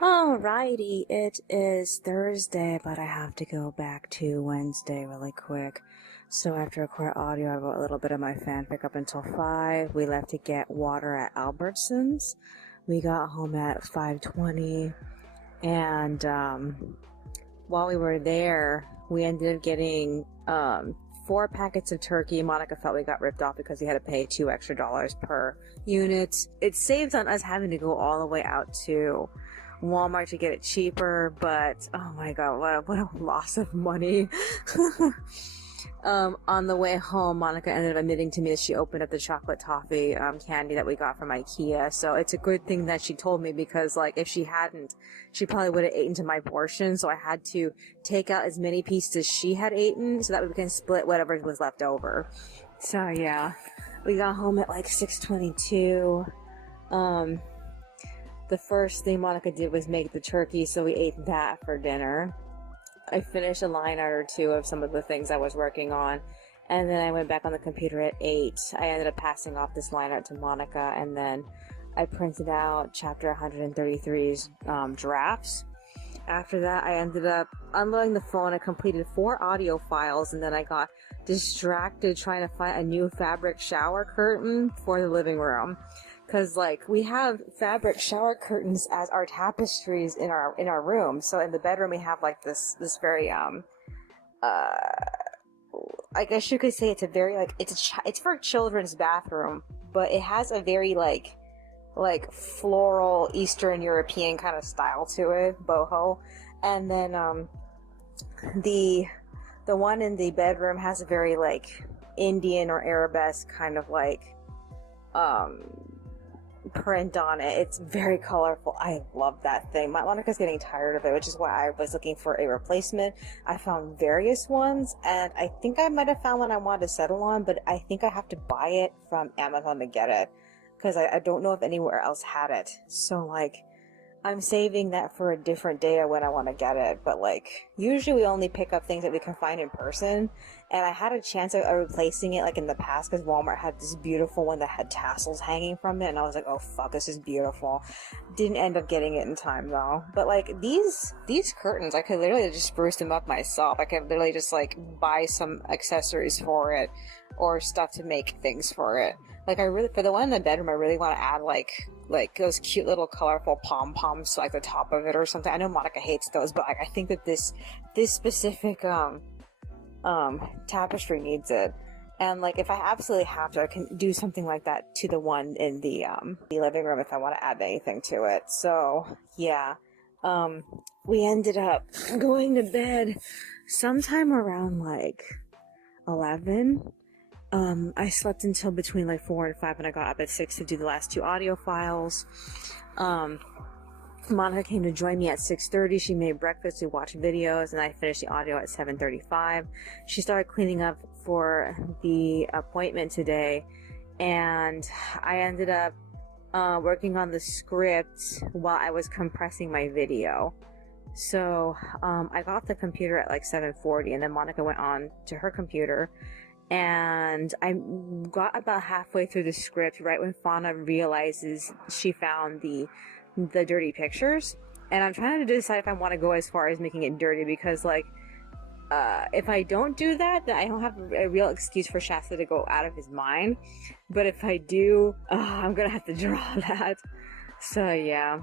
Alrighty, it is Thursday, but I have to go back to Wednesday really quick. So after record audio, I wrote a little bit of my fanfic up until 5. We left to get water at Albertsons. We got home at 5:20, and while we were there, we ended up getting 4 packets of turkey. Monica felt we got ripped off because we had to pay $2 extra per unit. It saved on us having to go all the way out to Walmart to get it cheaper, but oh my god, what a loss of money. On the way home, Monica ended up admitting to me that she opened up the chocolate toffee candy that we got from IKEA. So it's a good thing that she told me, because like if she hadn't, she probably would have eaten to my portion. So I had to take out as many pieces as she had eaten so that we can split whatever was left over. So yeah, we got home at like 6:22. The first thing Monica did was make the turkey, so we ate that for dinner. I finished a line art or two of some of the things I was working on, and then I went back on the computer at 8. I ended up passing off this line art to Monica, and then I printed out chapter 133's drafts. After that, I ended up unloading the phone. I completed 4 audio files, and then I got distracted trying to find a new fabric shower curtain for the living room. Cause like we have fabric shower curtains as our tapestries in our room. So in the bedroom we have like this very I guess you could say it's a very like it's for a children's bathroom, but it has a very like floral Eastern European kind of style to it, boho. And then the one in the bedroom has a very like Indian or Arabesque kind of like print on it. It's very colorful. I love that thing. Monica's getting tired of it, which is why I was looking for a replacement. I found various ones, and I think I might have found one I wanted to settle on, but I think I have to buy it from Amazon to get it, because I don't know if anywhere else had it. So like I'm saving that for a different day when I want to get it. But like usually we only pick up things that we can find in person, and I had a chance of replacing it like in the past, because Walmart had this beautiful one that had tassels hanging from it, and I was like, oh fuck, this is beautiful. Didn't end up getting it in time though. But like these curtains, I could literally just spruce them up myself. I could literally just like buy some accessories for it or stuff to make things for it. Like I really, for the one in the bedroom, I really want to add like those cute little colorful pom-poms to like the top of it or something. I know Monica hates those, but like I think that this specific tapestry needs it. And like if I absolutely have to, I can do something like that to the one in the living room if I want to add anything to it. So yeah, we ended up going to bed sometime around like 11. I slept until between like 4 and 5, and I got up at 6 to do the last 2 audio files. Monica came to join me at 6:30. She made breakfast, we watched videos, and I finished the audio at 7:35. She started cleaning up for the appointment today, and I ended up working on the script while I was compressing my video. So I got off the computer at like 7:40, and then Monica went on to her computer, and I got about halfway through the script right when Fauna realizes she found the dirty pictures, and I'm trying to decide if I want to go as far as making it dirty, because like if I don't do that, then I don't have a real excuse for Shasta to go out of his mind. But if I do, I'm gonna have to draw that. So yeah.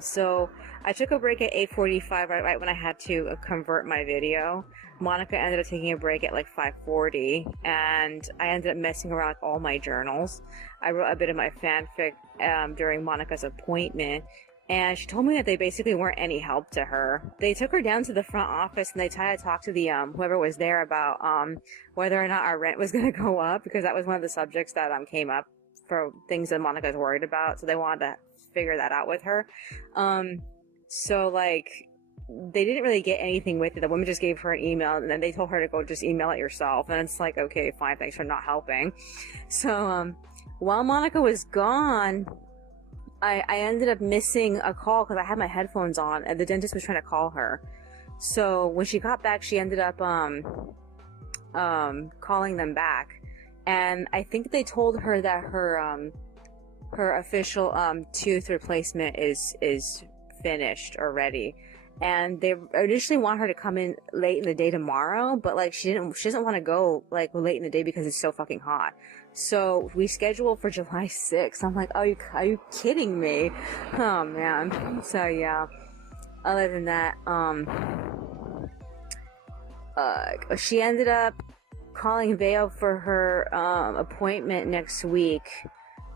So I took a break at 8:45, right when I had to convert my video. Monica ended up taking a break at like 5:40, and I ended up messing around with all my journals. I wrote a bit of my fanfic during Monica's appointment, and she told me that they basically weren't any help to her. They took her down to the front office, and they tried to talk to the whoever was there about whether or not our rent was going to go up, because that was one of the subjects that came up for things that Monica's worried about. So they wanted to figure that out with her. So like they didn't really get anything with it. The woman just gave her an email, and then they told her to go just email it yourself. And it's like, okay, fine, thanks for not helping. So while Monica was gone, I ended up missing a call because I had my headphones on, and the dentist was trying to call her. So when she got back, she ended up calling them back, and I think they told her that her her official tooth replacement is finished already. And they initially want her to come in late in the day tomorrow, but like she doesn't want to go like late in the day because it's so fucking hot. So we scheduled for July 6th. I'm like, are you kidding me? Oh man. So yeah. Other than that, she ended up calling Veo for her appointment next week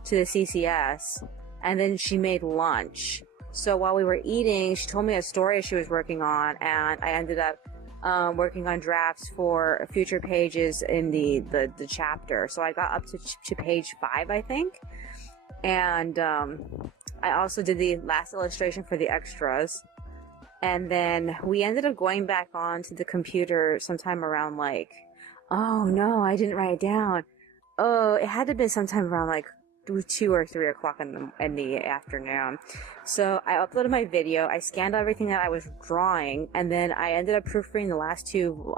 to the CCS, and then she made lunch. So while we were eating, she told me a story she was working on, and I ended up working on drafts for future pages in the chapter. So I got up to page 5, I think, and I also did the last illustration for the extras. And then we ended up going back onto the computer sometime around like, oh no, I didn't write it down. Oh, it had to have been sometime around like 2 or 3 o'clock in the afternoon. So I uploaded my video, I scanned everything that I was drawing, and then I ended up proofreading the last 2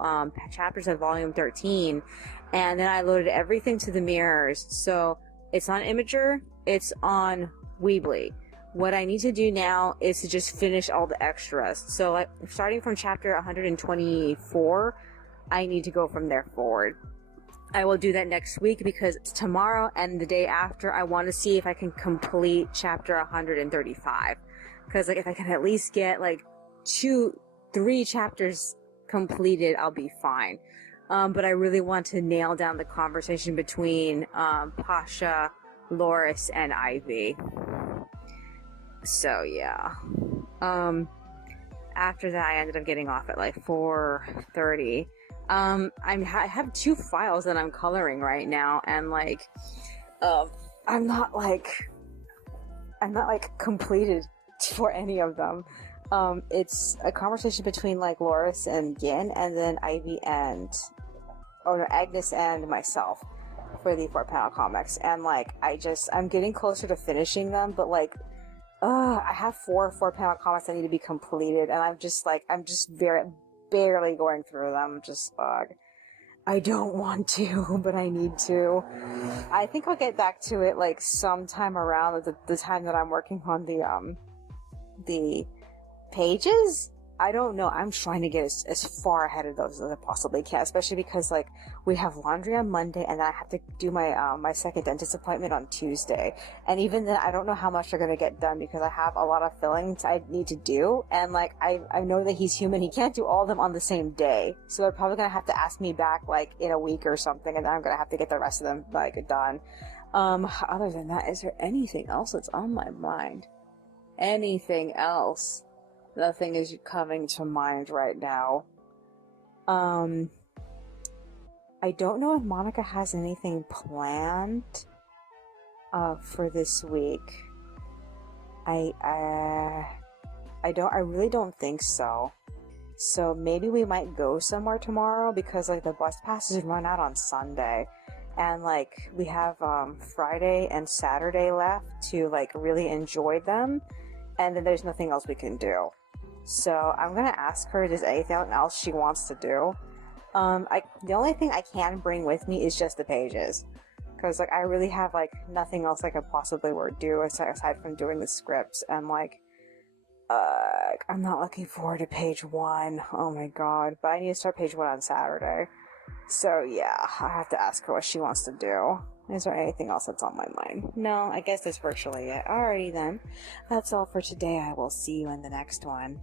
chapters of volume 13, and then I loaded everything to the mirrors. So it's on Imager, it's on Weebly. What I need to do now is to just finish all the extras. So like starting from chapter 124, I need to go from there forward. I will do that next week because it's tomorrow and the day after I want to see if I can complete chapter 135. Because like if I can at least get like 2-3 chapters completed, I'll be fine. But I really want to nail down the conversation between Pasha, Loris, and Ivy. So yeah. After that, I ended up getting off at like 4:30. I have 2 files that I'm coloring right now, and like, I'm not like completed for any of them. It's a conversation between like Loris and Yin, and then Ivy and, Agnes and myself for the 4-panel comics. And like, I'm getting closer to finishing them, but like, I have 4-panel comics that need to be completed, and I'm just barely going through them. Just, I don't want to, but I need to. I think I'll get back to it, like, sometime around the time that I'm working on the pages. I don't know. I'm trying to get as far ahead of those as I possibly can, especially because, like, we have laundry on Monday, and then I have to do my my second dentist appointment on Tuesday. And even then, I don't know how much they're going to get done because I have a lot of fillings I need to do. And, like, I know that he's human. He can't do all of them on the same day. So they're probably going to have to ask me back, like, in a week or something, and then I'm going to have to get the rest of them, like, done. Other than that, is there anything else that's on my mind? Anything else? Nothing is coming to mind right now. I don't know if Monica has anything planned for this week. I really don't think so. So maybe we might go somewhere tomorrow because like the bus passes run out on Sunday. And like we have Friday and Saturday left to like really enjoy them. And then there's nothing else we can do. So I'm gonna ask her if there's anything else she wants to do. The only thing I can bring with me is just the pages, because like I really have like nothing else I could possibly do aside from doing the scripts. And like, I'm not looking forward to page 1. Oh my god! But I need to start page 1 on Saturday. So yeah, I have to ask her what she wants to do. Is there anything else that's on my mind? No, I guess that's virtually it. Alrighty then. That's all for today. I will see you in the next one.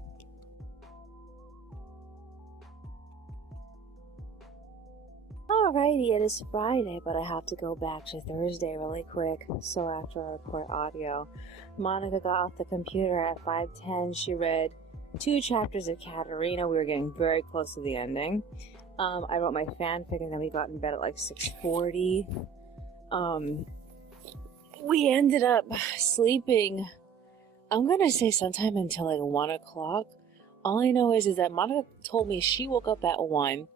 Alrighty, it is Friday, but I have to go back to Thursday really quick. So after I record audio, Monica got off the computer at 5:10. She read 2 chapters of Katerina. We were getting very close to the ending. I wrote my fanfic, and then we got in bed at like 6:40. We ended up sleeping, I'm gonna say sometime until like 1 o'clock. All I know is that Monica told me she woke up at 1.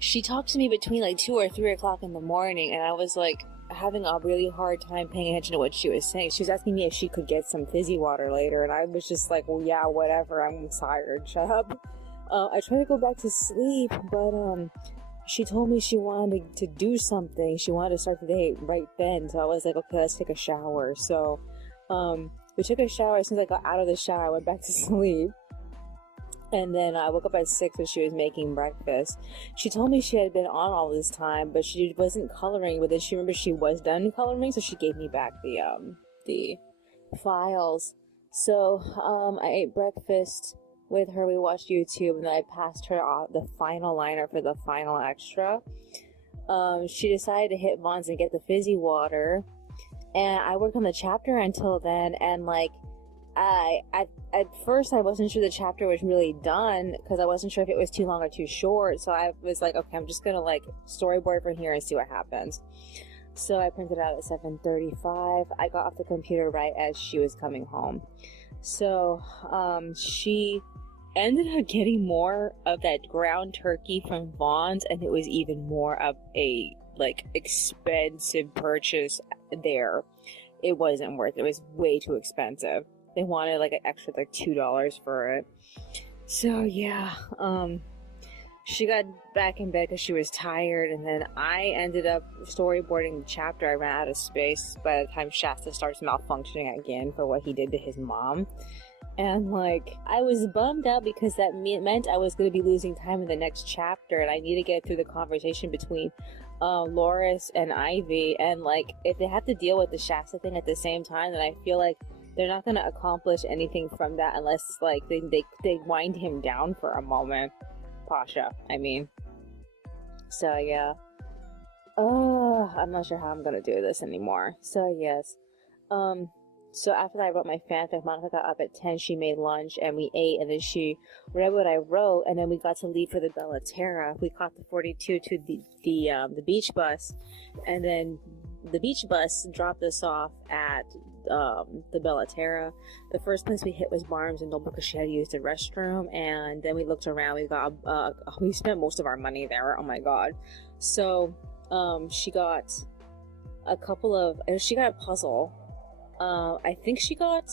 She talked to me between like 2 or 3 o'clock in the morning, and I was like having a really hard time paying attention to what she was saying. She was asking me if she could get some fizzy water later, and I was just like, well, yeah, whatever, I'm tired, shut up. I tried to go back to sleep, but she told me she wanted to do something. She wanted to start the day right then, so I was like, okay, let's take a shower. So We took a shower. As soon as I got out of the shower, I went back to sleep. And then I woke up at 6 when she was making breakfast. She told me she had been on all this time, but she wasn't coloring. But then she remembered she was done coloring, so she gave me back the files. So I ate breakfast with her. We watched YouTube, and then I passed her off the final liner for the final extra. She decided to hit Vaughn's and get the fizzy water, and I worked on the chapter until then. And like, at first I wasn't sure the chapter was really done because I wasn't sure if it was too long or too short. So I was like, okay, I'm just gonna like storyboard from here and see what happens. So I printed out at 7:35. I got off the computer right as she was coming home. So she ended up getting more of that ground turkey from Vaughn's, and it was even more of a like expensive purchase there. It wasn't worth it. It was way too expensive. They wanted like an extra like $2 for it. So yeah, she got back in bed because she was tired, and then I ended up storyboarding the chapter. I ran out of space by the time Shasta starts malfunctioning again for what he did to his mom. And like, I was bummed out because that meant I was going to be losing time in the next chapter, and I need to get through the conversation between Loris and Ivy. And like, if they have to deal with the Shasta thing at the same time, then I feel like they're not going to accomplish anything from that unless like they wind him down for a moment. Pasha, I mean. So yeah. Oh, I'm not sure how I'm going to do this anymore. So yes. So after I wrote my fanfic, Monica got up at 10, she made lunch, and we ate, and then she read what I wrote, and then we got to leave for the Bella Terra. We caught the 42 to the beach bus, and then the beach bus dropped us off at the Bella Terra. The first place we hit was Barnes and Noble because she had used the restroom, and then we looked around. We spent most of our money there. Oh my god! So she got a puzzle. I think she got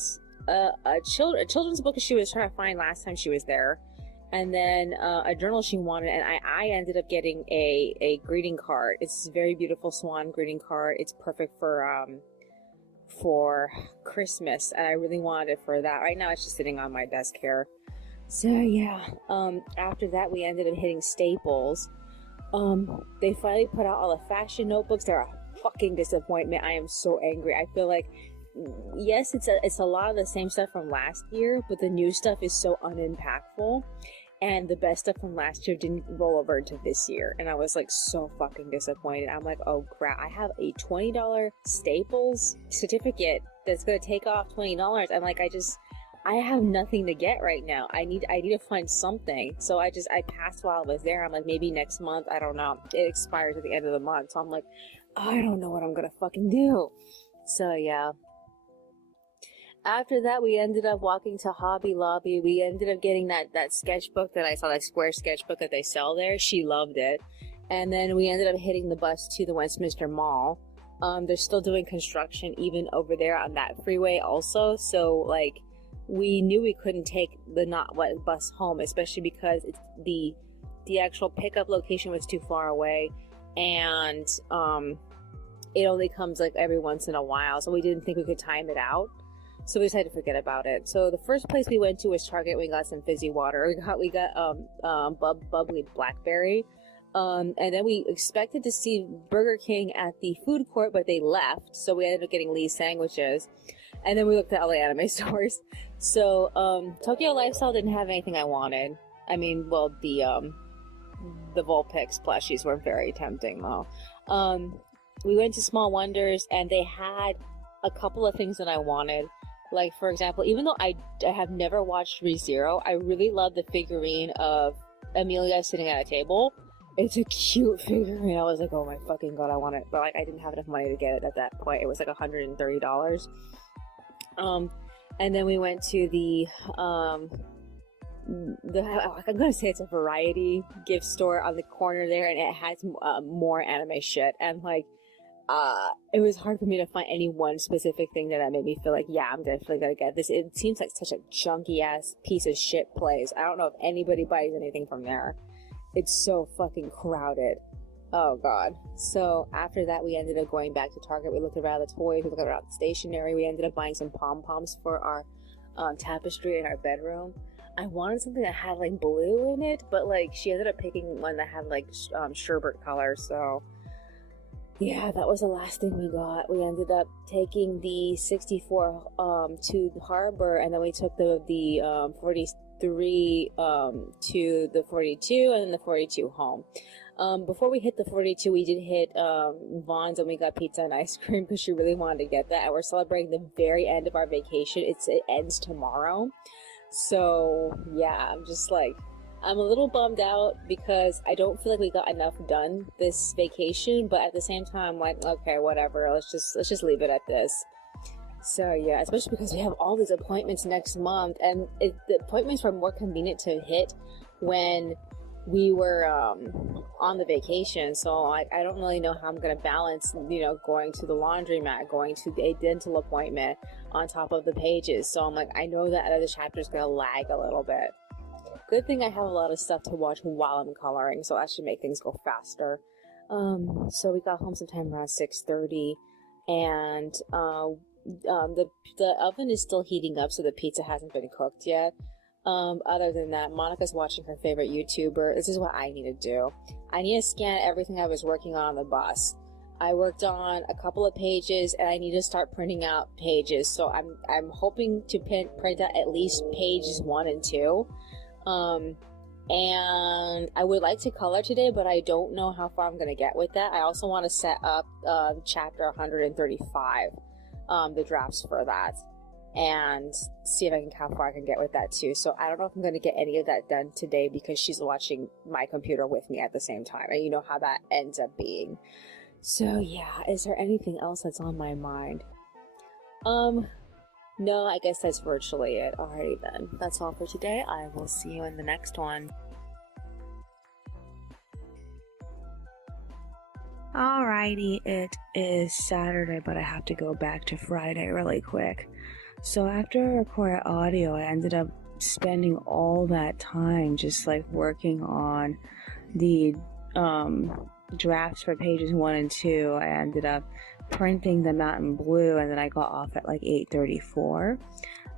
a children's book she was trying to find last time she was there, and then a journal she wanted, and I ended up getting a greeting card. It's a very beautiful swan greeting card. It's perfect for Christmas, and I really wanted it for that. Right now it's just sitting on my desk here. So yeah, after that we ended up hitting Staples. They finally put out all the fashion notebooks. They're a fucking disappointment. I am so angry. I feel like, yes, it's a lot of the same stuff from last year, but the new stuff is so unimpactful, and the best stuff from last year didn't roll over into this year, and I was like so fucking disappointed. I'm like, oh crap, I have a $20 Staples certificate that's gonna take off $20. I'm like, I have nothing to get right now. I need to find something. So I passed while I was there. I'm like, maybe next month, I don't know. It expires at the end of the month, so I'm like, I don't know what I'm gonna fucking do. So yeah. After that, we ended up walking to Hobby Lobby. We ended up getting that sketchbook that I saw, that square sketchbook that they sell there. She loved it. And then we ended up hitting the bus to the Westminster Mall. They're still doing construction even over there on that freeway also. So, like, we knew we couldn't take the not wet bus home, especially because the actual pickup location was too far away. And it only comes, like, every once in a while. So we didn't think we could time it out. So we decided to forget about it. So the first place we went to was Target. We got some fizzy water. We got bubbly blackberry. And then we expected to see Burger King at the food court, but they left. So we ended up getting Lee's sandwiches. And then we looked at LA anime stores. So Tokyo Lifestyle didn't have anything I wanted. I mean, well, the Vulpix plushies were very tempting though. We went to Small Wonders, and they had a couple of things that I wanted. Like, for example, even though I have never watched ReZero, I really love the figurine of Amelia sitting at a table. It's a cute figurine. I was like, oh my fucking god, I want it. But like, I didn't have enough money to get it at that point. It was like $130. And then we went to I'm gonna say it's a variety gift store on the corner there, and it has more anime shit. And like, it was hard for me to find any one specific thing that made me feel like, yeah, I'm definitely gonna get this. It seems like such a junky ass piece of shit place. I don't know if anybody buys anything from there. It's so fucking crowded. Oh god. So after that we ended up going back to Target. We looked around the toys, we looked around the stationery. We ended up buying some pom-poms for our tapestry in our bedroom. I wanted something that had like blue in it, but like she ended up picking one that had like sherbet color. So yeah, that was the last thing we got. We ended up taking the 64 to the harbor, and then we took the 43 to the 42, and then the 42 home. Before we hit the 42, we did hit Vaughn's, and we got pizza and ice cream because she really wanted to get that. And we're celebrating the very end of our vacation. It ends tomorrow. So yeah, I'm a little bummed out because I don't feel like we got enough done this vacation, but at the same time, like, okay, whatever, let's just leave it at this. So yeah, especially because we have all these appointments next month, and the appointments were more convenient to hit when we were on the vacation. So I don't really know how I'm gonna balance, going to the laundromat, going to a dental appointment on top of the pages. So I'm like, I know that other chapter is gonna lag a little bit. Good thing I have a lot of stuff to watch while I'm coloring, so that should make things go faster. So we got home sometime around 6:30, and the oven is still heating up, so the pizza hasn't been cooked yet. Other than that, Monica's watching her favorite YouTuber. This is what I need to do. I need to scan everything I was working on the bus. I worked on a couple of pages, and I need to start printing out pages. So I'm hoping to print out at least pages 1 and 2. And I would like to color today, but I don't know how far I'm going to get with that. I also want to set up chapter 135, the drafts for that, and see if how far I can get with that too. So I don't know if I'm going to get any of that done today because she's watching my computer with me at the same time, and you know how that ends up being. So yeah, is there anything else that's on my mind? No, I guess that's virtually it. Alrighty then. That's all for today. I will see you in the next one. Alrighty, it is Saturday, but I have to go back to Friday really quick. So after I recorded audio, I ended up spending all that time just like working on the drafts for pages 1 and 2. I ended up printing them out in blue, and then I got off at like 8:34.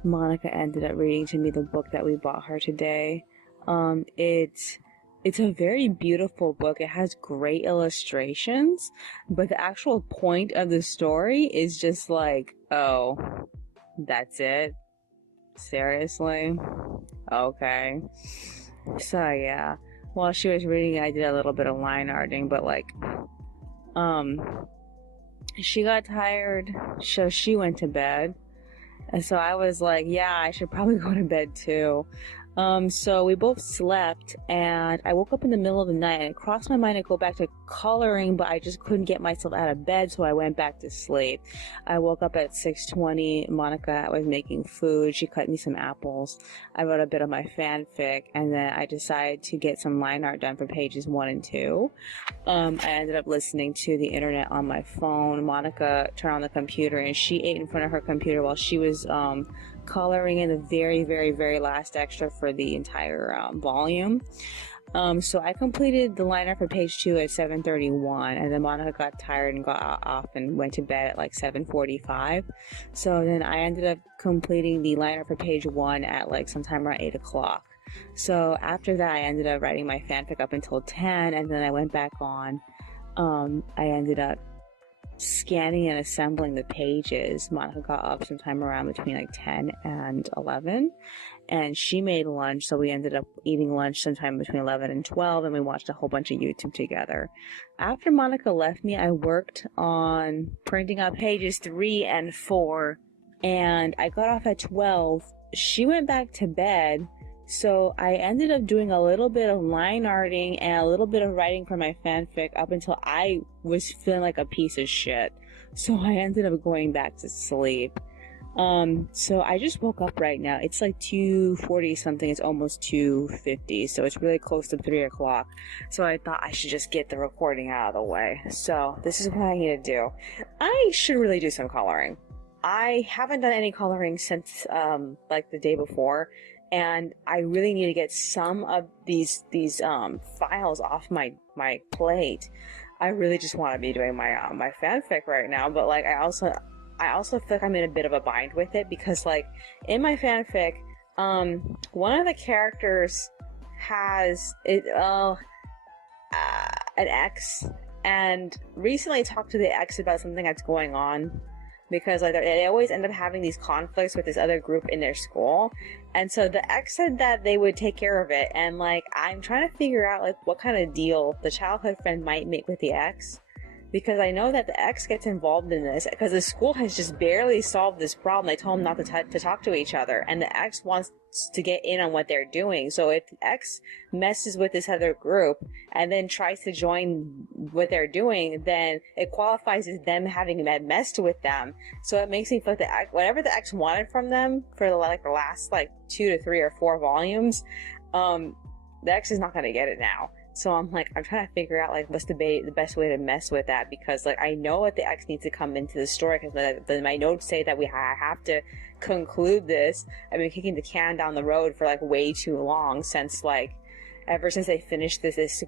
Monica ended up reading to me the book that we bought her today. It's a very beautiful book. It has great illustrations, but the actual point of the story is just like, oh, that's it? Seriously? Okay. So yeah, while she was reading, I did a little bit of line arting, but like, she got tired, so she went to bed. And so I was like, yeah, I should probably go to bed too. So we both slept, and I woke up in the middle of the night, and it crossed my mind to go back to coloring, but I just couldn't get myself out of bed, so I went back to sleep. I woke up at 6:20. Monica was making food. She cut me some apples. I wrote a bit of my fanfic, and then I decided to get some line art done for pages 1 and 2. I ended up listening to the internet on my phone. Monica turned on the computer, and she ate in front of her computer while she was coloring in the very, very, very last extra for the entire volume. So I completed the liner for page 2 at 7:31, and then Monica got tired and got off and went to bed at like 7:45. So then I ended up completing the liner for page 1 at like sometime around 8 o'clock. So after that, I ended up writing my fanfic up until 10, and then I went back on. I ended up scanning and assembling the pages. Monica got up sometime around between like 10 and 11, and she made lunch, so we ended up eating lunch sometime between 11 and 12, and we watched a whole bunch of YouTube together. After Monica left me, I worked on printing out pages 3 and 4, and I got off at 12. She went back to bed, so I ended up doing a little bit of line arting and a little bit of writing for my fanfic up until I was feeling like a piece of shit. So I ended up going back to sleep. So I just woke up right now. It's like 2:40 something. It's almost 2:50. So it's really close to 3 o'clock. So I thought I should just get the recording out of the way. So this is what I need to do. I should really do some coloring. I haven't done any coloring since like the day before, and I really need to get some of these files off my plate. I really just want to be doing my fanfic right now, but like I also feel like I'm in a bit of a bind with it because like in my fanfic, one of the characters has an ex, and recently talked to the ex about something that's going on because like they always end up having these conflicts with this other group in their school, and so the ex said that they would take care of it, and like I'm trying to figure out like what kind of deal the childhood friend might make with the ex, because I know that the ex gets involved in this because the school has just barely solved this problem. They told them not to talk to each other, and the ex wants to get in on what they're doing. So if the ex messes with this other group and then tries to join what they're doing, then it qualifies as them having messed with them. So it makes me feel like the ex, whatever the ex wanted from them for the last like 2 to 3 or 4 volumes, the ex is not going to get it now. So I'm like, I'm trying to figure out like what's the best way to mess with that, because like I know that the ex needs to come into the story, because my notes say that I have to conclude this. I've been kicking the can down the road for like way too long, since like ever since they finished this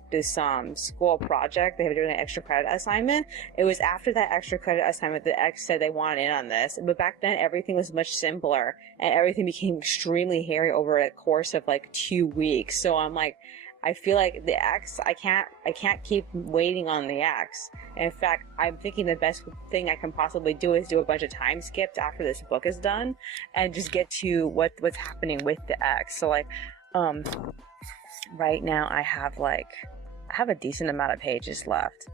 school project. They have to do an extra credit assignment. It was after that extra credit assignment the ex said they wanted in on this, but back then everything was much simpler and everything became extremely hairy over a course of like 2 weeks. So I'm like, I feel like the ex, I can't keep waiting on the ex. In fact, I'm thinking the best thing I can possibly do is do a bunch of time skips after this book is done and just get to what's happening with the ex. So like, right now I have a decent amount of pages left.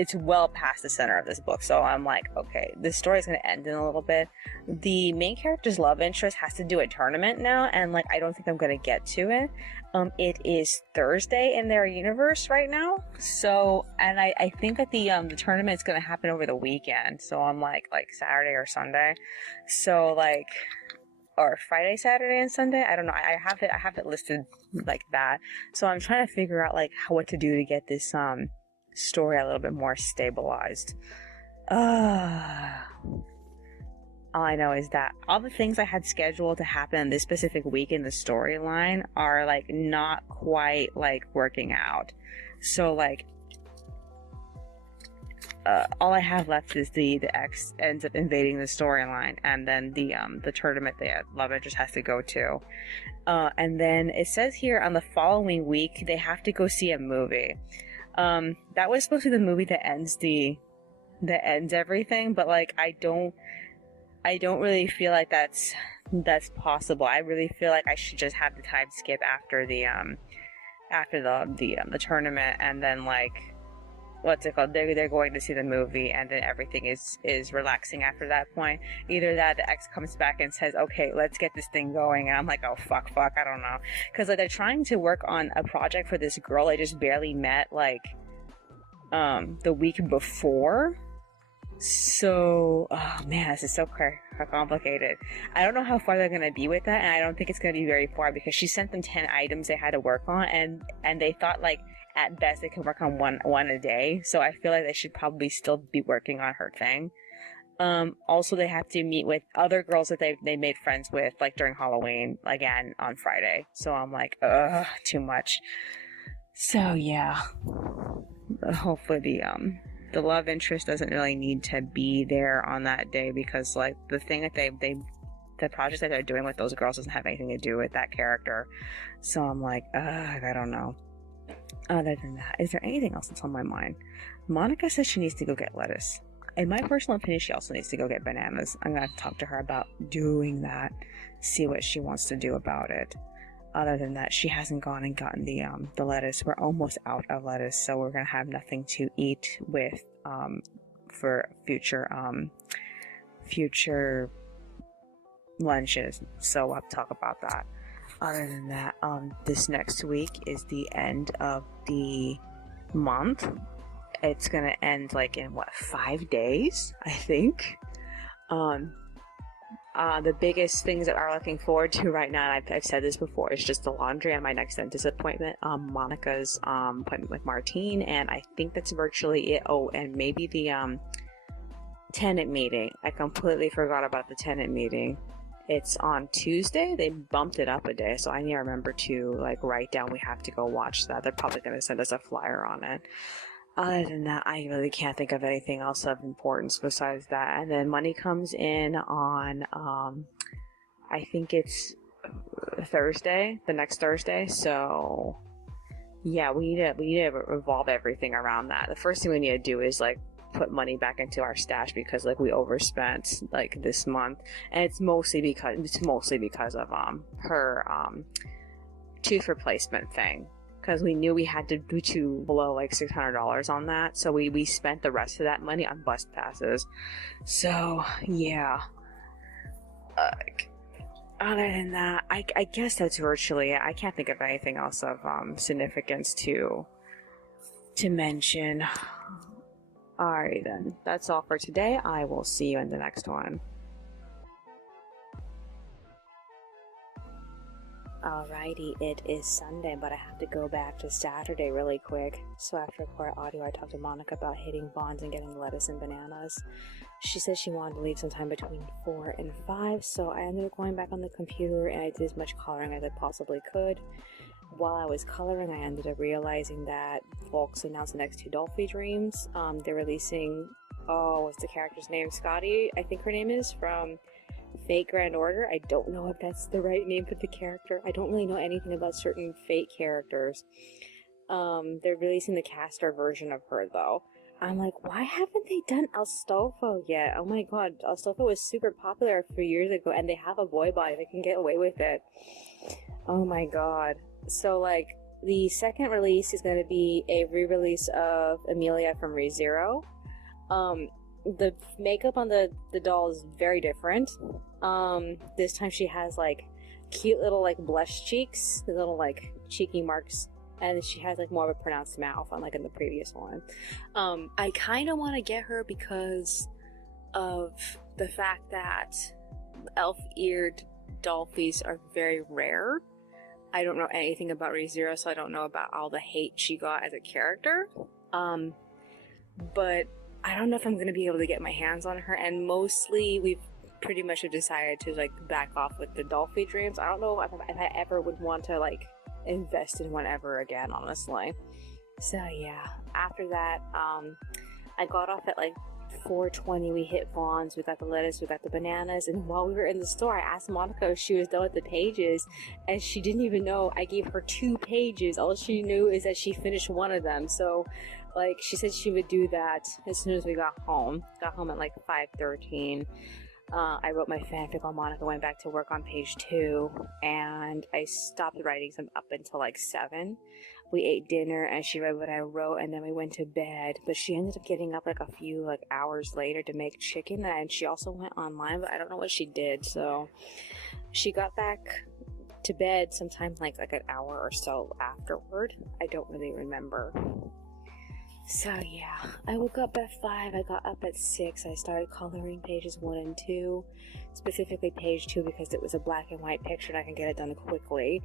It's well past the center of this book, so I'm like, okay, this story is going to end in a little bit. The main character's love interest has to do a tournament now, and like I don't think I'm going to get to it. It is Thursday in their universe right now, so, and I think that the tournament is going to happen over the weekend, so I'm like Saturday or Sunday, so like, or Friday, Saturday, and Sunday. I don't know. I have it listed like that, so I'm trying to figure out like what to do to get this story a little bit more stabilized. All I know is that all the things I had scheduled to happen this specific week in the storyline are like not quite like working out. So like all I have left is the ex ends up invading the storyline, and then the tournament the love interest has to go to, and then it says here on the following week they have to go see a movie. That was supposed to be the movie that ends everything, but like I don't really feel like that's possible. I really feel like I should just have the time skip after the tournament, and then like, what's it called? They're going to see the movie, and then everything is relaxing after that point. Either that, the ex comes back and says, "Okay, let's get this thing going," and I'm like, "Oh fuck, I don't know," because like they're trying to work on a project for this girl I just barely met like the week before. So, oh man, this is so complicated. I don't know how far they're gonna be with that, and I don't think it's gonna be very far, because she sent them 10 items they had to work on, and they thought like at best they can work on one a day. So I feel like they should probably still be working on her thing. Also they have to meet with other girls that they made friends with like during Halloween again on Friday. So I'm like, too much. So yeah, hopefully the love interest doesn't really need to be there on that day, because like the thing that the project that they're doing with those girls doesn't have anything to do with that character. So I'm like, I don't know. Other than that, is there anything else that's on my mind? Monica says she needs to go get lettuce. In my personal opinion, she also needs to go get bananas. I'm gonna have to talk to her about doing that, see what she wants to do about it. Other than that, she hasn't gone and gotten the lettuce. We're almost out of lettuce, so we're gonna have nothing to eat with for future lunches. So we'll have to talk about that. Other than that, this next week is the end of the month. It's gonna end like in 5 days, I think. The biggest things that I'm looking forward to right now, and I've said this before, is just the laundry and my next dentist appointment. Monica's appointment with Martine, and I think that's virtually it. Oh, and maybe the tenant meeting. I completely forgot about the tenant meeting. it's on Tuesday. They bumped it up a day, so I need to remember to like write down we have to go watch that. They're probably going to send us a flyer on it. Other than that, I really can't think of anything else of importance besides that. And then money comes in on, I think it's Thursday, the next Thursday. So yeah, we need to revolve everything around that. The first thing we need to do is like put money back into our stash because like we overspent like this month, and it's mostly because of her tooth replacement thing, because we knew we had to do below like $600 on that, so we spent the rest of that money on bus passes. So yeah, other than that, I guess that's virtually it. I can't think of anything else of significance to mention. Alright then, that's all for today. I will see you in the next one. Alrighty, it is Sunday, but I have to go back to Saturday really quick. So after record audio, I talked to Monica about hitting bonds and getting lettuce and bananas. She said she wanted to leave sometime between 4 and 5, so I ended up going back on the computer and I did as much coloring as I possibly could. While I was coloring, I ended up realizing that Volks announced the next 2 Dolphy Dreams. They're releasing, what's the character's name? Scotty, I think her name is, from Fate Grand Order. I don't know if that's the right name for the character. I don't really know anything about certain Fate characters. They're releasing the caster version of her, though. I'm like, why haven't they done Astolfo yet? Oh my god, Astolfo was super popular a few years ago, and they have a boy body. They can get away with it. Oh my god. So, like, the second release is going to be a re-release of Amelia from ReZero. The makeup on the doll is very different. This time she has, like, cute little, like, blush cheeks, the little, like, cheeky marks, and she has, like, more of a pronounced mouth, unlike in the previous one. I kind of want to get her because of the fact that elf-eared Dolphys are very rare. I don't know anything about ReZero, so I don't know about all the hate she got as a character. But I don't know if I'm going to be able to get my hands on her, and mostly we've pretty much decided to, like, back off with the Dolphy Dreams. I don't know if I ever would want to, like, invest in one ever again, honestly. So yeah, after that, I got off at, like, 4:20. We hit Vaughn's, we got the lettuce, we got the bananas, and while we were in the store, I asked Monica if she was done with the pages, and she didn't even know I gave her 2 pages. All she knew is that she finished one of them. So, like, she said she would do that as soon as we got home. Got home at like 5:13. I wrote my fanfic while Monica went back to work on page 2, and I stopped writing some up until like 7. We ate dinner and she read what I wrote, and then we went to bed. But she ended up getting up like a few like hours later to make chicken, and she also went online, but I don't know what she did. So she got back to bed sometime like an hour or so afterward. I don't really remember. So yeah, I woke up at 5, I got up at 6, I started coloring pages 1 and 2, specifically page 2 because it was a black and white picture and I can get it done quickly.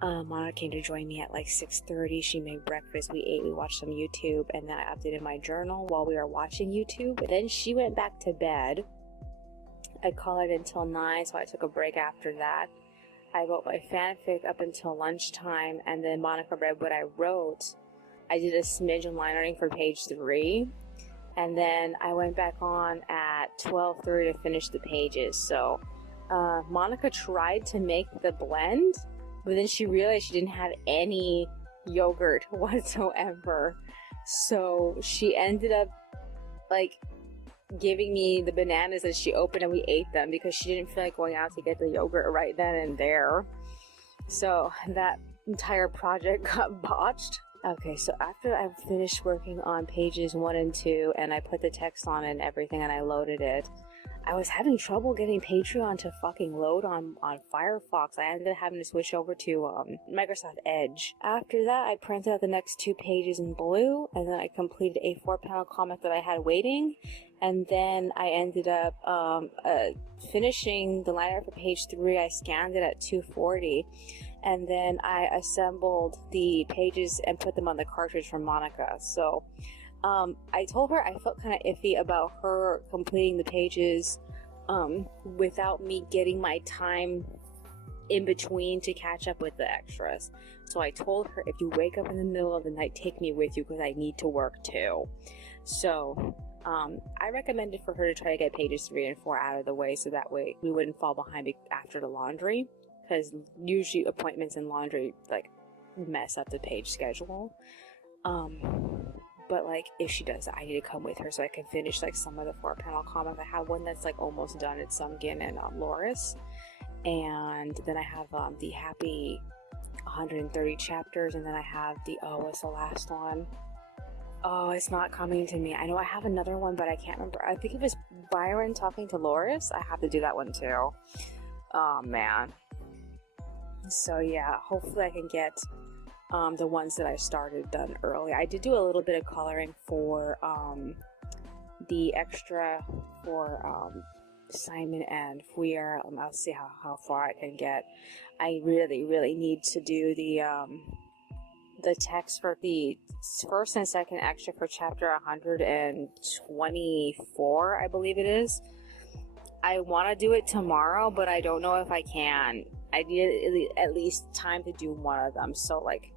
Monica came to join me at like 6:30, she made breakfast, we ate, we watched some YouTube, and then I updated my journal while we were watching YouTube. But then she went back to bed. I colored until 9, so I took a break after that. I wrote my fanfic up until lunchtime, and then Monica read what I wrote. I did a smidge of line arting for page 3, and then I went back on at 12:30 to finish the pages. So Monica tried to make the blend, but then she realized she didn't have any yogurt whatsoever. So she ended up like giving me the bananas that she opened, and we ate them because she didn't feel like going out to get the yogurt right then and there. So that entire project got botched. Okay, so after I finished working on pages 1 and 2, and I put the text on and everything, and I loaded it, I was having trouble getting Patreon to fucking load on Firefox. I ended up having to switch over to Microsoft Edge. After that, I printed out the next 2 pages in blue, and then I completed a 4-panel comic that I had waiting, and then I ended up finishing the line art for page 3. I scanned it at 240. And then I assembled the pages and put them on the cartridge from Monica. So I told her I felt kind of iffy about her completing the pages without me getting my time in between to catch up with the extras. So I told her, if you wake up in the middle of the night, take me with you because I need to work too. So I recommended for her to try to get pages 3 and 4 out of the way so that way we wouldn't fall behind after the laundry, because usually appointments and laundry like mess up the page schedule. But like if she does, I need to come with her so I can finish like some of the 4-panel comics. I have one that's like almost done. It's Sungin and Loris, and then I have the Happy 130 chapters, and then I have the what's the last one? Oh, it's not coming to me. I know I have another one, but I can't remember. I think it was Byron talking to Loris. I have to do that one too. Oh man. So yeah, hopefully I can get the ones that I started done early. I did do a little bit of coloring for the extra for Simon and Fuir. I'll see how far I can get. I really need to do the text for the first and second extra for chapter 124, I believe it is. I want to do it tomorrow, but I don't know if I can. I need at least time to do one of them, so like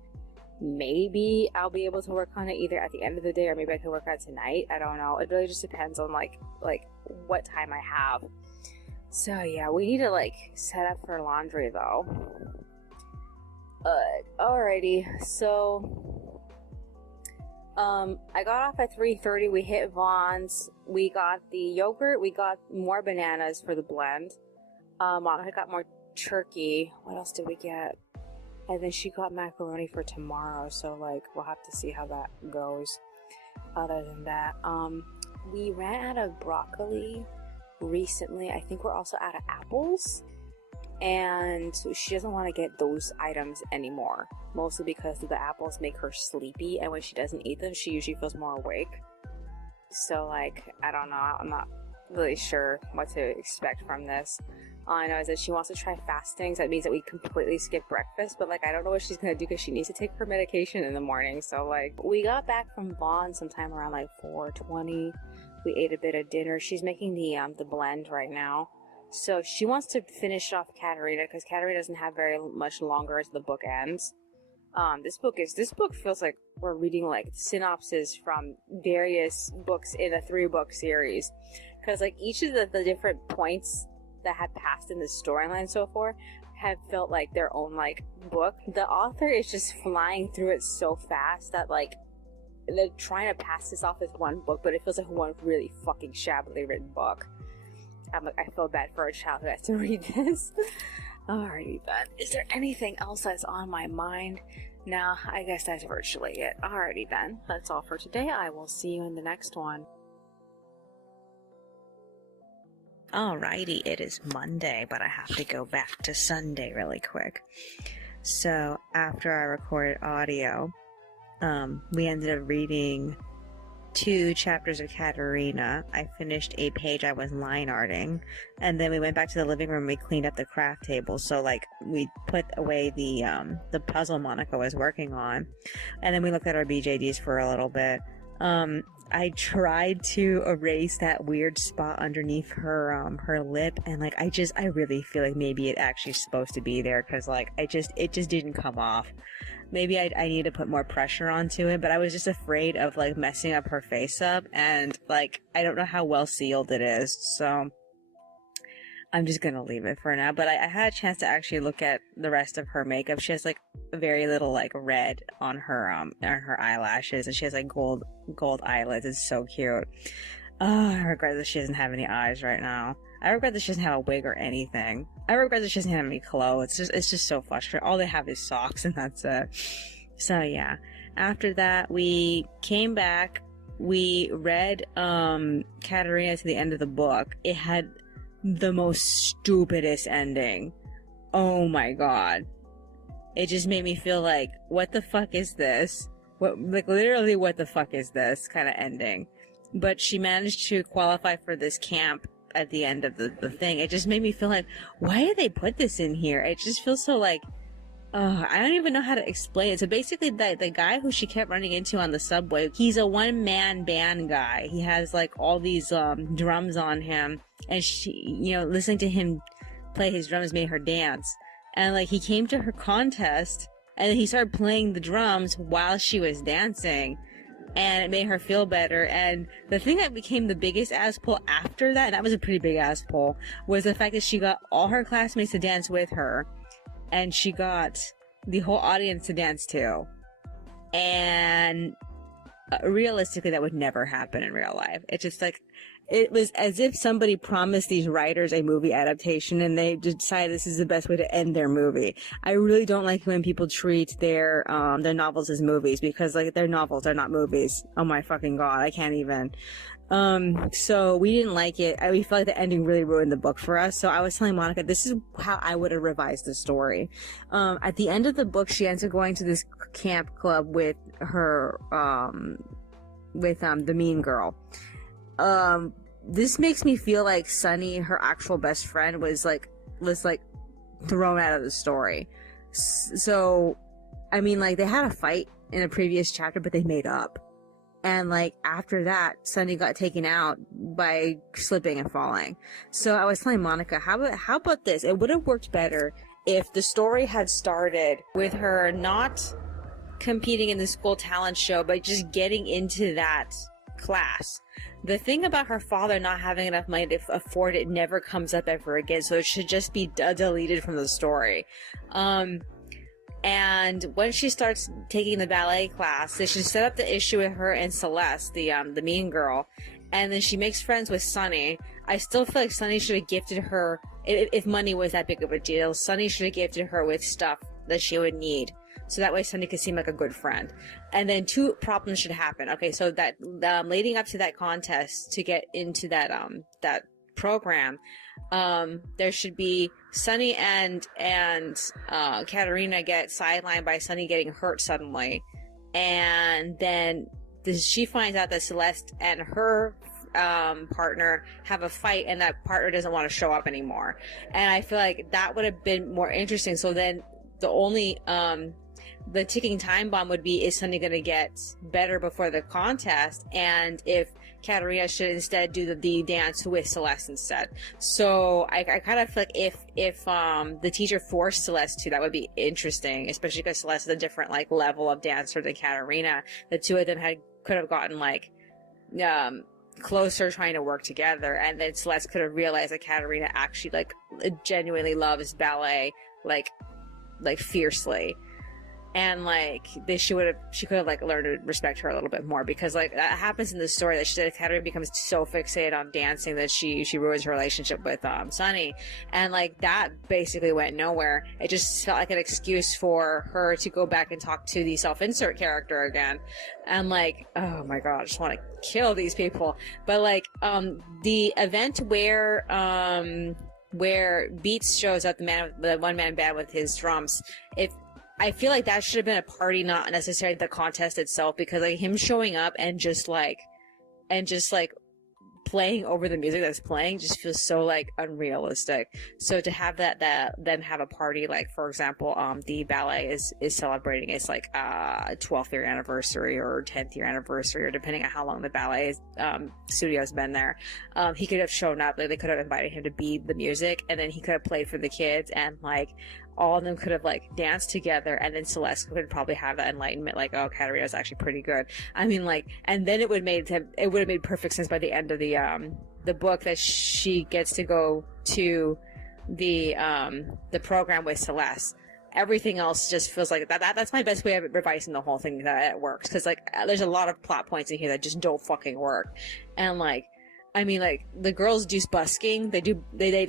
maybe I'll be able to work on it either at the end of the day or maybe I can work on it tonight. I don't know. It really just depends on like what time I have. So yeah, we need to like set up for laundry though. Alrighty, so I got off at 3:30. We hit Vaughn's. We got the yogurt. We got more bananas for the blend. Monica got more turkey. What else did we get? And then she got macaroni for tomorrow. So like we'll have to see how that goes. Other than that, we ran out of broccoli recently. I think we're also out of apples. And she doesn't want to get those items anymore, mostly because the apples make her sleepy, and when she doesn't eat them, she usually feels more awake. So like, I don't know, I'm not really sure what to expect from this. All I know is that she wants to try fasting, so that means that we completely skip breakfast, but like I don't know what she's gonna do because she needs to take her medication in the morning. So like, we got back from Vaughn sometime around like 4:20. We ate a bit of dinner. She's making the blend right now. So she wants to finish off Katerina because Katerina doesn't have very much longer as the book ends. This book feels like we're reading like synopses from various books in a 3-book series, because like each of the different points that had passed in the storyline so far have felt like their own like book. The author is just flying through it so fast that like they're trying to pass this off as one book, but it feels like one really fucking shabbily written book. I feel bad for a child who has to read this. Alrighty then. Is there anything else that's on my mind? No, I guess that's virtually it. Alrighty then. That's all for today. I will see you in the next one. Alrighty, it is Monday, but I have to go back to Sunday really quick. So after I recorded audio, we ended up reading 2 chapters of Katerina. I finished a page I was line arting, and then we went back to the living room. We cleaned up the craft table, so like we put away the puzzle Monica was working on, and then we looked at our BJDs for a little bit. I tried to erase that weird spot underneath her lip, and like I really feel like maybe it actually is supposed to be there, because like it just didn't come off. Maybe I need to put more pressure onto it, but I was just afraid of like messing up her face up, and like I don't know how well sealed it is, so I'm just gonna leave it for now. But I had a chance to actually look at the rest of her makeup. She has like very little like red on her eyelashes, and she has like gold eyelids. It's so cute. Oh, I regret that she doesn't have any eyes right now. I regret that she doesn't have a wig or anything. I regret that she doesn't have any clothes. It's just so frustrating. All they have is socks, and that's it. So yeah. After that, we came back. We read Katerina to the end of the book. It had the most stupidest ending. Oh my god. It just made me feel like, what the fuck is this? Literally, what the fuck is this kind of ending? But she managed to qualify for this camp at the end of the thing. It just made me feel like, why did they put this in here? It just feels so like I don't even know how to explain it. So basically, the guy who she kept running into on the subway, he's a one-man band guy. He has like all these drums on him, and she, you know, listening to him play his drums made her dance. And like he came to her contest, and then he started playing the drums while she was dancing, and it made her feel better. And the thing that became the biggest ass pull after that, and that was a pretty big ass pull, was the fact that she got all her classmates to dance with her. And she got the whole audience to dance too. And realistically, that would never happen in real life. It's just like, it was as if somebody promised these writers a movie adaptation and they decided this is the best way to end their movie. I really don't like when people treat their novels as movies, because like they're novels, they're not movies. Oh my fucking god, I can't even. So we didn't like it. We felt like the ending really ruined the book for us. So I was telling Monica, this is how I would have revised the story. At the end of the book, she ends up going to this camp club with her, the mean girl. This makes me feel like Sunny, her actual best friend, was thrown out of the story. So, I mean, like, they had a fight in a previous chapter, but they made up. And like after that, Sunny got taken out by slipping and falling. So I was telling Monica, how about this? It would have worked better if the story had started with her not competing in the school talent show, but just getting into that class. The thing about her father not having enough money to afford it never comes up ever again, so it should just be deleted from the story. And when she starts taking the ballet class, they should set up the issue with her and Celeste, the mean girl, and then she makes friends with Sunny. I still feel like Sunny should have gifted her, if money was that big of a deal, Sunny should have gifted her with stuff that she would need. So that way Sunny could seem like a good friend. And then two problems should happen. Okay, so that leading up to that contest to get into that program, there should be Sunny and Katerina get sidelined by Sunny getting hurt suddenly, and then she finds out that Celeste and her partner have a fight, and that partner doesn't want to show up anymore. And I feel like that would have been more interesting. So then the only the ticking time bomb would be, is Sunny going to get better before the contest, and if Katerina should instead do the dance with Celeste instead. So I kind of feel like if the teacher forced Celeste to, that would be interesting, especially because Celeste is a different like level of dancer than Katerina. The two of them could have gotten like closer, trying to work together, and then Celeste could have realized that Katerina actually like genuinely loves ballet like fiercely. And like she could have like learned to respect her a little bit more, because like that happens in the story, that she said Katerina becomes so fixated on dancing that she ruins her relationship with Sunny, and like that basically went nowhere. It just felt like an excuse for her to go back and talk to the self-insert character again, and like, oh my god, I just want to kill these people. But like the event where Beats shows up, the one-man band with his drums, I feel like that should have been a party, not necessarily the contest itself, because like him showing up and just like playing over the music that's playing just feels so like unrealistic. So to have them have a party, like for example, the ballet is celebrating its like 12th year anniversary or 10th year anniversary, or depending on how long the ballet studio's been there. He could have shown up, like they could have invited him to be the music, and then he could have played for the kids, and like all of them could have like danced together, and then Celeste could probably have that enlightenment, like, oh, Katerina's actually pretty good. I mean, like, and then it would have made perfect sense by the end of the book that she gets to go to the program with Celeste. Everything else just feels like that's my best way of revising the whole thing, that it works, because like there's a lot of plot points in here that just don't fucking work. And like, I mean, like, the girls do busking, they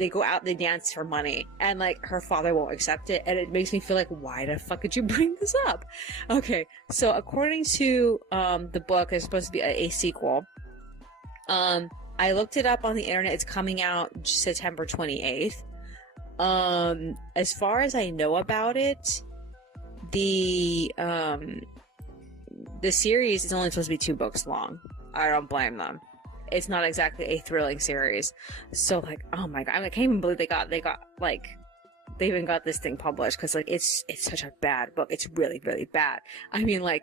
go out, they dance for money, and like her father won't accept it, and it makes me feel like, why the fuck did you bring this up? Okay, so according to the book, there's supposed to be a sequel. I looked it up on the internet. It's coming out September 28th. As far as I know about it, the series is only supposed to be 2 books long. I don't blame them. It's not exactly a thrilling series. So like, oh my god, I can't even believe they got like they even got this thing published, because like it's such a bad book. It's really, really bad. I mean, like,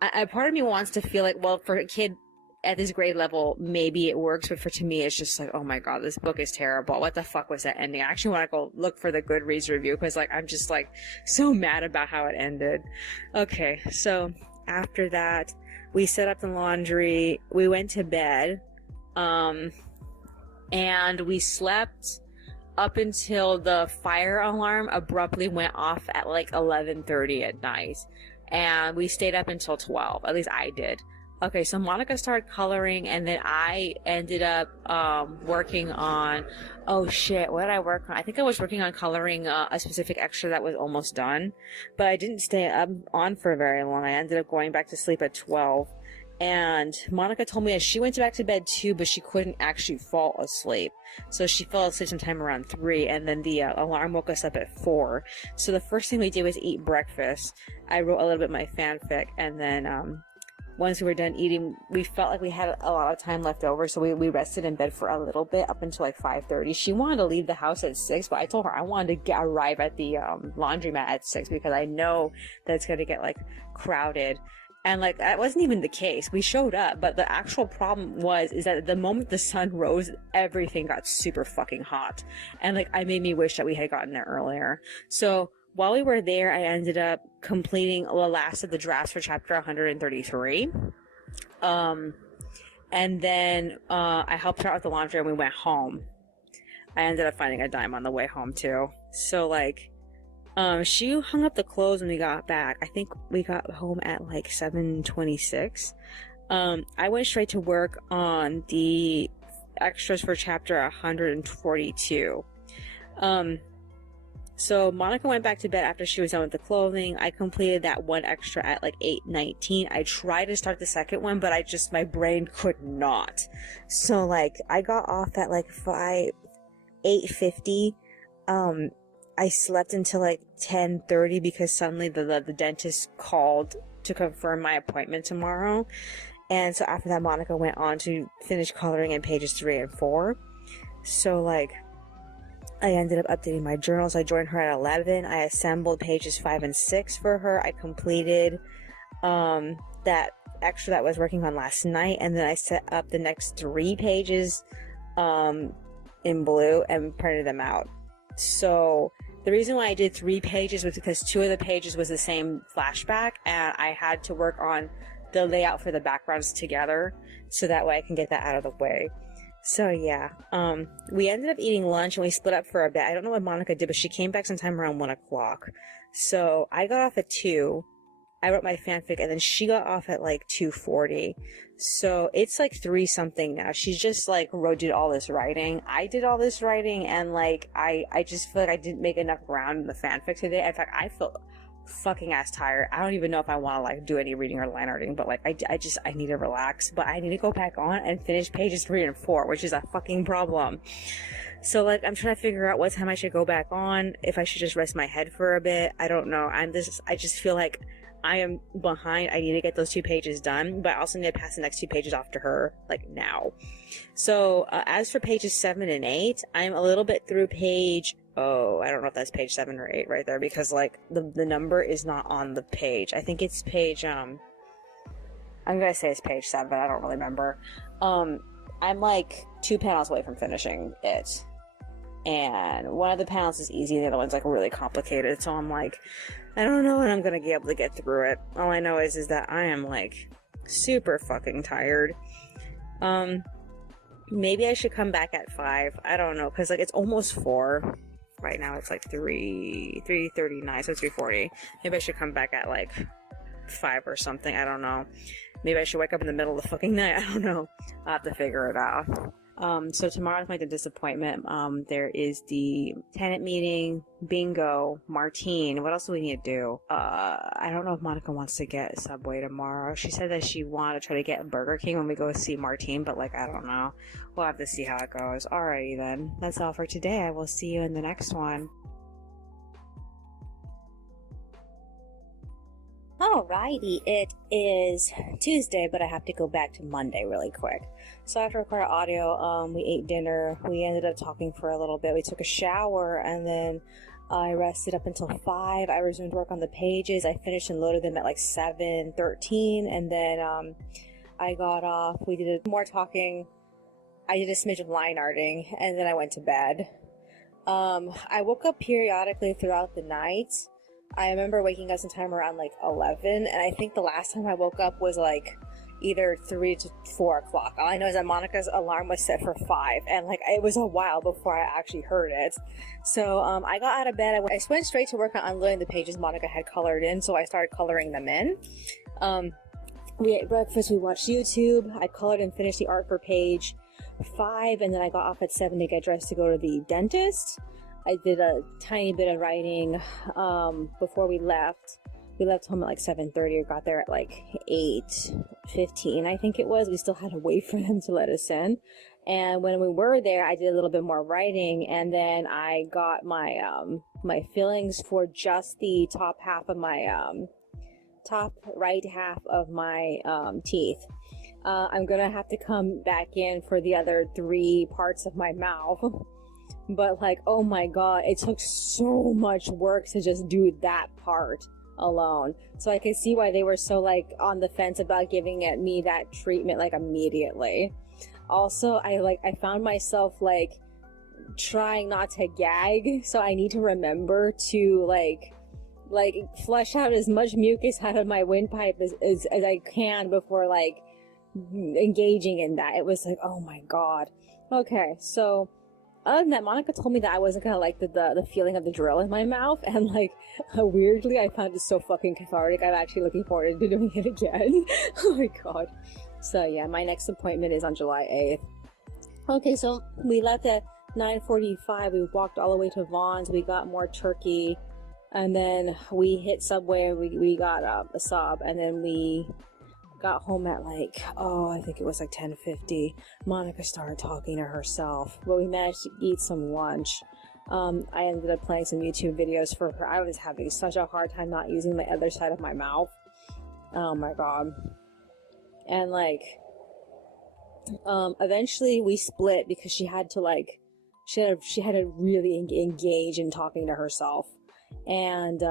a part of me wants to feel like, well, for a kid at this grade level, maybe it works, but to me, it's just like, oh my god, this book is terrible. What the fuck was that ending? I actually want to go look for the Goodreads review, because like I'm just like so mad about how it ended. Okay, so after that, we set up the laundry, we went to bed, and we slept up until the fire alarm abruptly went off at like 11:30 at night, and we stayed up until 12. At least I did. Okay, so Monica started coloring, and then I ended up working on, oh shit, what did I work on? I think I was working on coloring a specific extra that was almost done, but I didn't stay up on for very long. I ended up going back to sleep at 12, and Monica told me that she went back to bed too, but she couldn't actually fall asleep. So she fell asleep sometime around 3, and then the alarm woke us up at 4. So the first thing we did was eat breakfast. I wrote a little bit of my fanfic, and then once we were done eating, we felt like we had a lot of time left over, so we rested in bed for a little bit up until like 5:30. She wanted to leave the house at 6, but I told her I wanted to arrive at the laundromat at 6, because I know that it's going to get like crowded. And like that wasn't even the case. We showed up, but the actual problem is that the moment the sun rose, everything got super fucking hot, and like I made me wish that we had gotten there earlier. So while we were there, I ended up completing the last of the drafts for chapter 133. And then I helped her out with the laundry, and we went home. I ended up finding a dime on the way home too. So like, she hung up the clothes when we got back. I think we got home at like 7:26. I went straight to work on the extras for chapter 142. So Monica went back to bed after she was done with the clothing. I completed that one extra at like 8:19. I tried to start the second one, but my brain could not. So like I got off at like 8:50. I slept until like 10:30 because suddenly the dentist called to confirm my appointment tomorrow. And so after that, Monica went on to finish coloring in pages 3 and 4. So like, I ended up updating my journals. I joined her at 11. I assembled pages 5 and 6 for her. I completed that extra that I was working on last night, and then I set up the next 3 pages in blue and printed them out. So the reason why I did 3 pages was because 2 of the pages was the same flashback, and I had to work on the layout for the backgrounds together, so that way I can get that out of the way. So yeah, we ended up eating lunch, and we split up for a bit. I don't know what Monica did, but she came back sometime around 1 o'clock. So I got off at 2. I wrote my fanfic, and then she got off at like 2:40. So it's like 3 something now. She's just like did all this writing. I did all this writing, and like I just feel like I didn't make enough ground in the fanfic today. In fact, I feel fucking ass tired. I don't even know if I want to like do any reading or line arting, but like I need to relax. But I need to go back on and finish pages 3 and 4, which is a fucking problem. So like I'm trying to figure out what time I should go back on, if I should just rest my head for a bit. I don't know. I just feel like I am behind. I need to get those 2 pages done, but I also need to pass the next 2 pages off to her like now. So as for pages 7 and 8, I'm a little bit through page, I don't know if that's page 7 or 8 right there, because like the number is not on the page. I think it's page I'm gonna say it's page 7, I don't really remember. I'm like 2 panels away from finishing it, and one of the panels is easy and the other one's like really complicated. So I'm like, I don't know when I'm gonna be able to get through it. All I know is that I am like super fucking tired. Maybe I should come back at 5. I don't know, because like it's almost 4 right now. It's like 3:39, so it's 3:40. Maybe I should come back at like 5 or something. I don't know. Maybe I should wake up in the middle of the fucking night. I don't know. I'll have to figure it out. So tomorrow's my disappointment. There is the tenant meeting, bingo, Martine. What else do we need to do? I don't know if Monica wants to get Subway tomorrow. She said that she wanted to try to get Burger King when we go see Martine, but like, I don't know. We'll have to see how it goes. Alrighty then. That's all for today. I will see you in the next one. Alrighty, it is Tuesday, but I have to go back to Monday really quick. So after recording audio, we ate dinner. We ended up talking for a little bit. We took a shower, and then I rested up until 5. I resumed work on the pages. I finished and loaded them at like 7:13, and then I got off. We did more talking. I did a smidge of line arting, and then I went to bed. I woke up periodically throughout the night. I remember waking up sometime around like 11, and I think the last time I woke up was like either 3 to 4 o'clock. All I know is that Monica's alarm was set for 5, and like it was a while before I actually heard it. So I got out of bed. I went straight to work on unloading the pages Monica had colored in, so I started coloring them in. We ate breakfast, we watched YouTube. I colored and finished the art for page 5, and then I got off at 7 to get dressed to go to the dentist. I did a tiny bit of writing before we left. We left home at like 7:30 or got there at like 8:15, I think it was. We still had to wait for them to let us in. And when we were there, I did a little bit more writing, and then I got my my fillings for just the top half of my top right half of my teeth. I'm gonna have to come back in for the other 3 parts of my mouth. But like, oh my god, it took so much work to just do that part alone. So I could see why they were so like on the fence about giving me that treatment like immediately. Also, I found myself like trying not to gag, so I need to remember to like flush out as much mucus out of my windpipe as I can before like engaging in that. It was like, oh my god. Okay, so other than that, Monica told me that I wasn't gonna like the feeling of the drill in my mouth, and like weirdly I found it so fucking cathartic. I'm actually looking forward to doing it again. Oh my god. So yeah, my next appointment is on July 8th. Okay, so we left at 9:45. We walked all the way to Vaughn's. We got more turkey, and then we hit Subway. We got a sub, and then we got home at like, I think it was like 10:50. Monica started talking to herself, but we managed to eat some lunch. I ended up playing some YouTube videos for her. I was having such a hard time not using the other side of my mouth. Oh my god. And like, eventually we split because she had to like, she had to really engage in talking to herself. And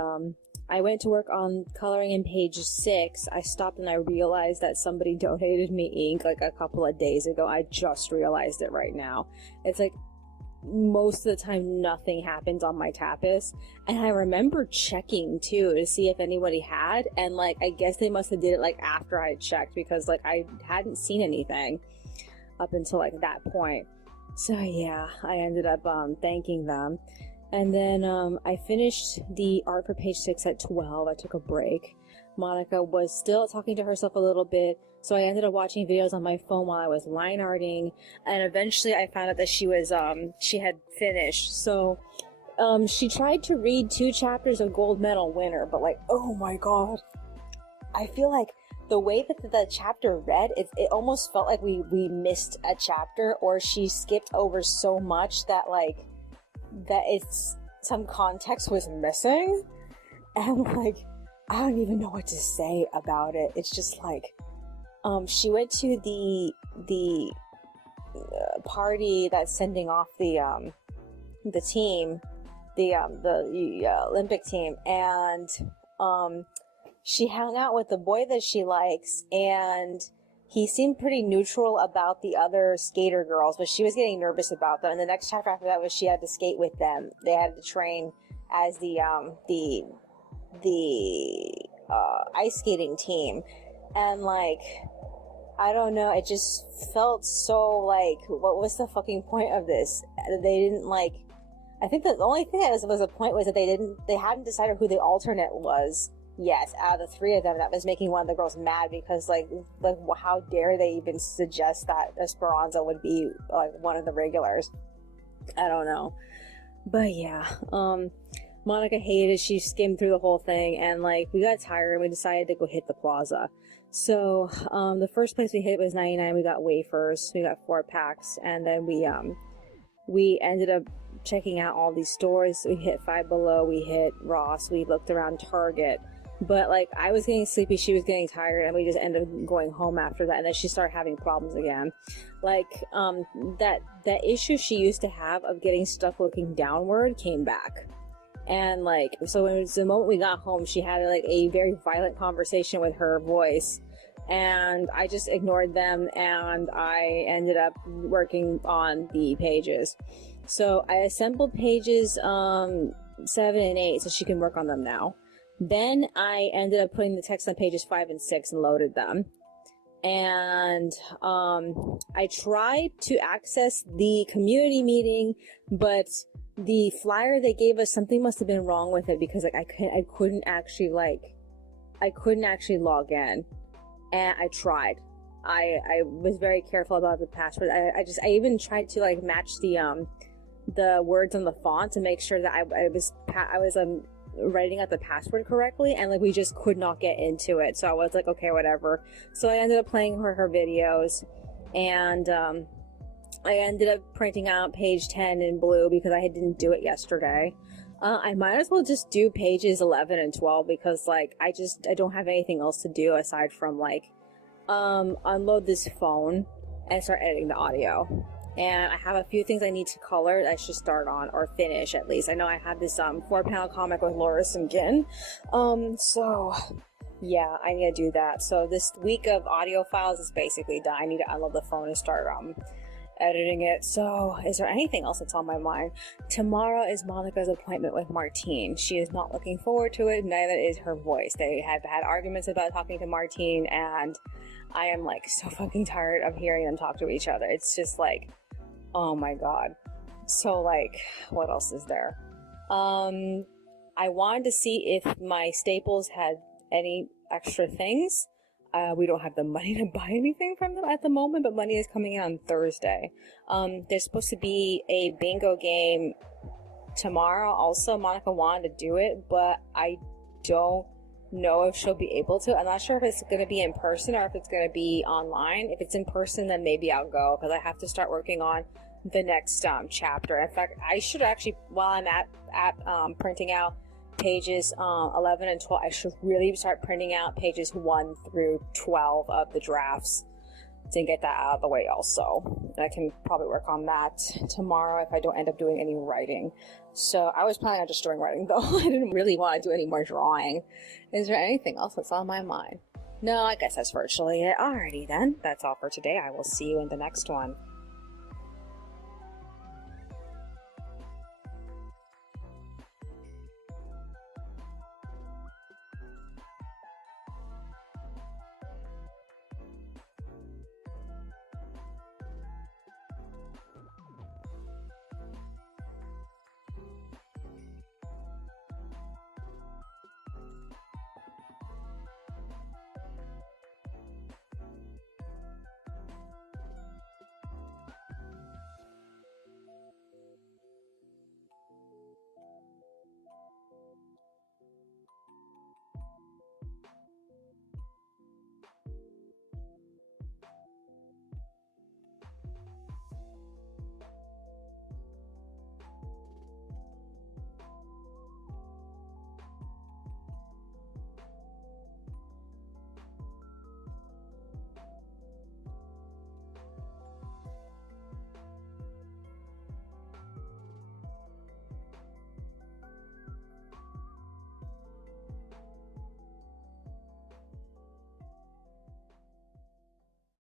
I went to work on coloring in page 6. I stopped and I realized that somebody donated me ink like a couple of days ago. I just realized it right now. It's like most of the time nothing happens on my tapis, and I remember checking too to see if anybody had, and like I guess they must have did it like after I checked, because like I hadn't seen anything up until like that point. So yeah, I ended up thanking them. And then I finished the art for page 6 at 12. I took a break. Monica was still talking to herself a little bit, so I ended up watching videos on my phone while I was line arting, and eventually I found out that she had finished. So she tried to read 2 chapters of Gold Medal Winner, but like, oh my god, I feel like the way that the chapter read, it almost felt like we missed a chapter, or she skipped over so much that like that it's some context was missing, and like I don't even know what to say about it. It's just like she went to the party that's sending off the team, the Olympic team, and she hung out with the boy that she likes, and he seemed pretty neutral about the other skater girls, but she was getting nervous about them. And the next chapter after that was she had to skate with them. They had to train as the ice skating team. And like, I don't know, it just felt so like, what was the fucking point of this? They didn't like, I think the only thing that was a point was that they hadn't decided who the alternate was. Yes, out of the 3 of them, that was making one of the girls mad, because like how dare they even suggest that Esperanza would be like one of the regulars? I don't know, but yeah, Monica hated it. She skimmed through the whole thing, and like we got tired and we decided to go hit the plaza. So the first place we hit was 99. We got wafers. We got 4 packs, and then we ended up checking out all these stores. We hit Five Below. We hit Ross. We looked around Target. But like I was getting sleepy, she was getting tired, and we just ended up going home after that. And then she started having problems again, like that issue she used to have of getting stuck looking downward came back. And like, so when it was the moment we got home, she had like a very violent conversation with her voice, and I just ignored them, and I ended up working on the pages. So I assembled pages 7 and 8 so she can work on them now. Then I ended up putting the text on pages 5 and 6 and loaded them. And I tried to access the community meeting, but the flyer they gave us, something must have been wrong with it, because like I couldn't actually log in. And I tried. I was very careful about the password. I even tried to like match the words on the font to make sure that I was writing out the password correctly, and like we just could not get into it. So I was like, okay, whatever. So I ended up playing her videos, and I ended up printing out page 10 in blue because I didn't do it yesterday. I might as well just do pages 11 and 12 because like I don't have anything else to do aside from like unload this phone and start editing the audio. And I have a few things I need to color that I should start on, or finish at least. I know I had this 4-panel comic with Loris and Gin. So yeah, I need to do that. So this week of audio files is basically done. I need to unload the phone and start editing it. So is there anything else that's on my mind? Tomorrow is Monica's appointment with Martine. She is not looking forward to it, neither is her voice. They have had arguments about talking to Martine, and I am like so fucking tired of hearing them talk to each other. It's just like, oh my god. So like, what else is there? I wanted to see if my Staples had any extra things. We don't have the money to buy anything from them at the moment, but money is coming in on Thursday. There's supposed to be a bingo game tomorrow. Also, Monica wanted to do it, but I don't know if she'll be able to. I'm not sure if it's going to be in person or if it's going to be online. If it's in person, then maybe I'll go, because I have to start working on the next chapter. In fact, I should actually, while I'm at printing out pages 11 and 12, I should really start printing out pages 1 through 12 of the drafts to get that out of the way also. I can probably work on that tomorrow if I don't end up doing any writing. So I was planning on just doing writing though. I didn't really want to do any more drawing. Is there anything else that's on my mind? No, I guess that's virtually it. Alrighty then. That's all for today. I will see you in the next one.